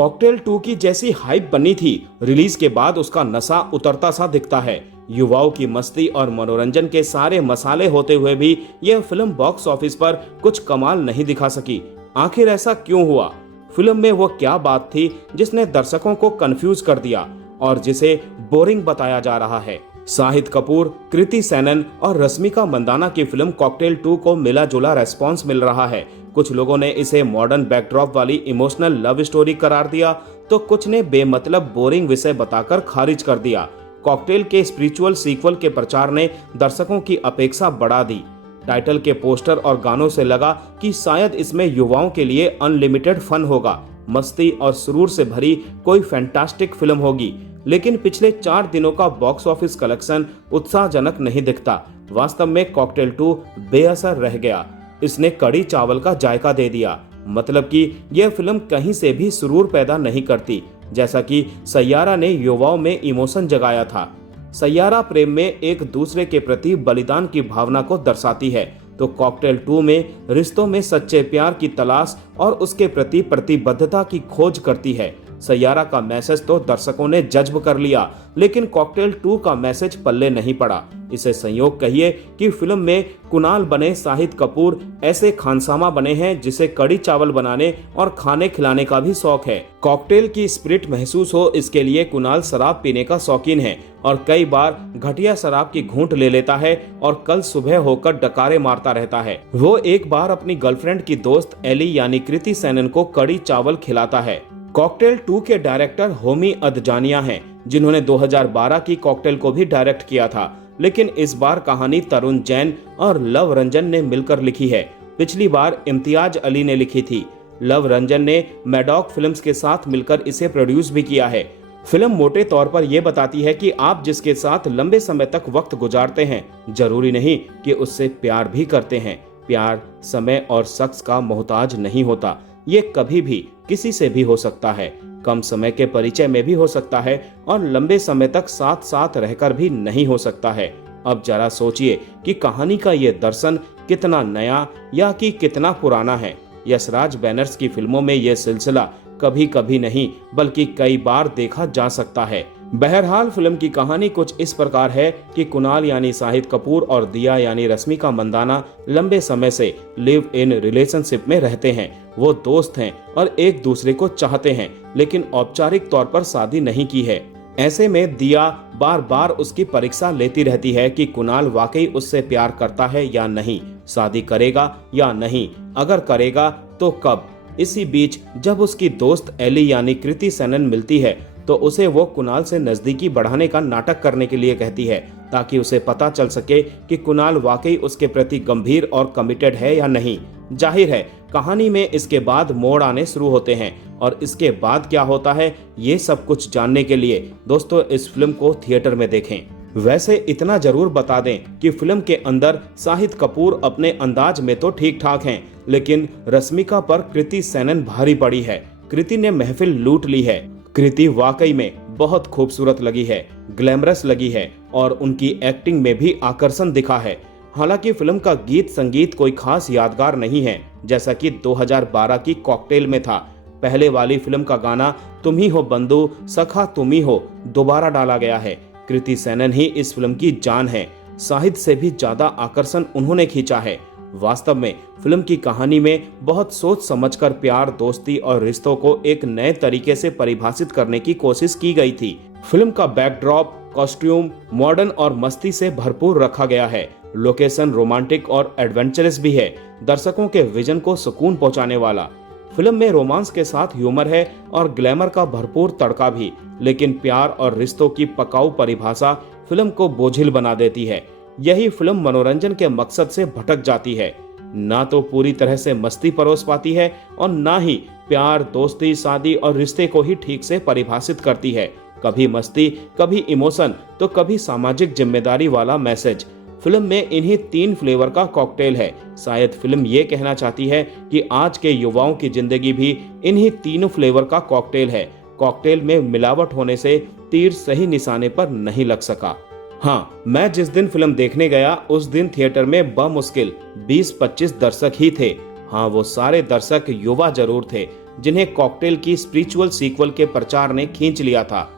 Cocktail 2 की जैसी hype बनी थी, रिलीज के बाद उसका नशा उतरता सा दिखता है। युवाओं की मस्ती और मनोरंजन के सारे मसाले होते हुए भी यह फिल्म बॉक्स ऑफिस पर कुछ कमाल नहीं दिखा सकी। आखिर ऐसा क्यों हुआ? फिल्म में वो क्या बात थी जिसने दर्शकों को कंफ्यूज कर दिया और जिसे बोरिंग बताया जा रहा है? शाहिद कपूर, कृति सेनन और रश्मिका मंदाना की फिल्म कॉकटेल 2 को मिला जुला रेस्पॉन्स मिल रहा है। कुछ लोगों ने इसे मॉडर्न बैकड्रॉप वाली इमोशनल लव स्टोरी करार दिया, तो कुछ ने बेमतलब बोरिंग विषय बताकर खारिज कर दिया। कॉकटेल के स्पिरिचुअल सीक्वल के प्रचार ने दर्शकों की अपेक्षा बढ़ा दी। टाइटल के पोस्टर और गानों से लगा कि शायद इसमें युवाओं के लिए अनलिमिटेड फन होगा, मस्ती और सुरूर से भरी कोई फैंटास्टिक फिल्म होगी। लेकिन पिछले 4 दिनों का बॉक्स ऑफिस कलेक्शन उत्साहजनक नहीं दिखता। वास्तव में कॉकटेल 2 बेअसर रह गया। इसने कड़ी चावल का जायका दे दिया। मतलब कि यह फिल्म कहीं से भी सुरूर पैदा नहीं करती, जैसा कि सैयारा ने युवाओं में इमोशन जगाया था। सैयारा प्रेम में एक दूसरे के प्रति बलिदान की भावना को दर्शाती है, तो कॉकटेल 2 में रिश्तों में सच्चे प्यार की तलाश और उसके प्रति प्रतिबद्धता की खोज करती है। सैयारा का मैसेज तो दर्शकों ने जज्ब कर लिया, लेकिन कॉकटेल 2 का मैसेज पल्ले नहीं पड़ा। इसे संयोग कहिए कि फिल्म में कुणाल बने शाहिद कपूर ऐसे खानसामा बने हैं जिसे कड़ी चावल बनाने और खाने खिलाने का भी शौक है। कॉकटेल की स्पिरिट महसूस हो, इसके लिए कुणाल शराब पीने का शौकीन है और कई बार घटिया शराब की घूंट ले लेता है और कल सुबह होकर डकारे मारता रहता है। वो एक बार अपनी गर्लफ्रेंड की दोस्त एली यानी कृति सेनन को कड़ी चावल खिलाता है। कॉकटेल 2 के डायरेक्टर होमी अदजानिया हैं, जिन्होंने 2012 की कॉकटेल को भी डायरेक्ट किया था, लेकिन इस बार कहानी तरुण जैन और लव रंजन ने मिलकर लिखी है। पिछली बार इम्तियाज अली ने लिखी थी। लव रंजन ने मैडॉक फिल्म्स के साथ मिलकर इसे प्रोड्यूस भी किया है। फिल्म मोटे तौर पर यह बताती है कि आप जिसके साथ लंबे समय तक वक्त गुजारते हैं, जरूरी नहीं कि उससे प्यार भी करते हैं। प्यार समय और शख्स का मोहताज नहीं होता। ये कभी भी किसी से भी हो सकता है, कम समय के परिचय में भी हो सकता है और लंबे समय तक साथ साथ रहकर भी नहीं हो सकता है। अब जरा सोचिए कि कहानी का ये दर्शन कितना नया या कि कितना पुराना है। यशराज बैनर्स की फिल्मों में यह सिलसिला कभी कभी नहीं बल्कि कई बार देखा जा सकता है। बहरहाल फिल्म की कहानी कुछ इस प्रकार है कि कुणाल यानी शाहिद कपूर और दिया यानी रश्मिका मंदाना लंबे समय से लिव इन रिलेशनशिप में रहते हैं। वो दोस्त हैं और एक दूसरे को चाहते हैं, लेकिन औपचारिक तौर पर शादी नहीं की है। ऐसे में दिया बार बार उसकी परीक्षा लेती रहती है कि कुणाल वाकई उससे प्यार करता है या नहीं, शादी करेगा या नहीं, अगर करेगा तो कब। इसी बीच जब उसकी दोस्त एली यानी कृति सेनन मिलती है तो उसे वो कुणाल से नजदीकी बढ़ाने का नाटक करने के लिए कहती है, ताकि उसे पता चल सके कि कुणाल वाकई उसके प्रति गंभीर और कमिटेड है या नहीं। जाहिर है कहानी में इसके बाद मोड़ आने शुरू होते हैं और इसके बाद क्या होता है ये सब कुछ जानने के लिए दोस्तों इस फिल्म को थिएटर में देखें। वैसे इतना जरूर बता दें कि फिल्म के अंदर शाहिद कपूर अपने अंदाज में तो ठीक ठाक हैं, लेकिन रश्मिका पर कृति सेनन भारी पड़ी है। कृति ने महफिल लूट ली है। कृति वाकई में बहुत खूबसूरत लगी है, ग्लैमरस लगी है और उनकी एक्टिंग में भी आकर्षण दिखा है। हालांकि फिल्म का गीत संगीत कोई खास यादगार नहीं है, जैसा कि 2012 की कॉकटेल में था। पहले वाली फिल्म का गाना तुम ही हो बंधु सखा तुम ही हो दोबारा डाला गया है। कृति सेनन ही इस फिल्म की जान है। शाहिद से भी ज्यादा आकर्षण उन्होंने खींचा है। वास्तव में फिल्म की कहानी में बहुत सोच समझकर प्यार, दोस्ती और रिश्तों को एक नए तरीके से परिभाषित करने की कोशिश की गई थी। फिल्म का बैकड्रॉप, कॉस्ट्यूम मॉडर्न और मस्ती से भरपूर रखा गया है। लोकेशन रोमांटिक और एडवेंचरस भी है, दर्शकों के विजन को सुकून पहुंचाने वाला। फिल्म में रोमांस के साथ ह्यूमर है और ग्लैमर का भरपूर तड़का भी, लेकिन प्यार और रिश्तों की पकाऊ परिभाषा फिल्म को बोझिल बना देती है। यही फिल्म मनोरंजन के मकसद से भटक जाती है। ना तो पूरी तरह से मस्ती परोस पाती है और ना ही प्यार, दोस्ती, शादी और रिश्ते को ही ठीक से परिभाषित करती है। कभी मस्ती, कभी इमोशन, तो कभी सामाजिक जिम्मेदारी वाला मैसेज। फिल्म में इन्हीं 3 फ्लेवर का कॉकटेल है। शायद फिल्म ये कहना चाहती है कि आज के युवाओं की जिंदगी भी इन्हीं 3 फ्लेवर का कॉकटेल है। कॉकटेल में मिलावट होने से तीर सही निशाने पर नहीं लग सका। हाँ, मैं जिस दिन फिल्म देखने गया उस दिन थिएटर में बमुश्किल 20-25 दर्शक ही थे। हाँ, वो सारे दर्शक युवा जरूर थे, जिन्हें कॉकटेल की स्पिरिचुअल सीक्वल के प्रचार ने खींच लिया था।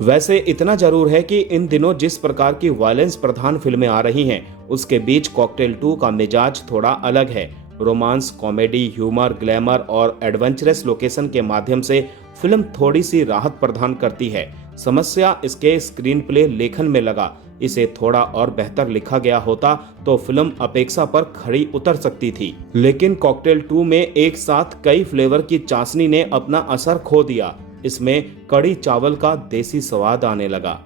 वैसे इतना जरूर है कि इन दिनों जिस प्रकार की वायलेंस प्रधान फिल्में आ रही हैं, उसके बीच कॉकटेल 2 का मिजाज थोड़ा अलग है। रोमांस, कॉमेडी, ह्यूमर, ग्लैमर और एडवेंचरस लोकेशन के माध्यम से फिल्म थोड़ी सी राहत प्रदान करती है। समस्या इसके स्क्रीन प्ले लेखन में लगा। इसे थोड़ा और बेहतर लिखा गया होता तो फिल्म अपेक्षा पर खड़ी उतर सकती थी। लेकिन कॉकटेल 2 में एक साथ कई फ्लेवर की चाशनी ने अपना असर खो दिया। इसमें कड़ी चावल का देसी स्वाद आने लगा।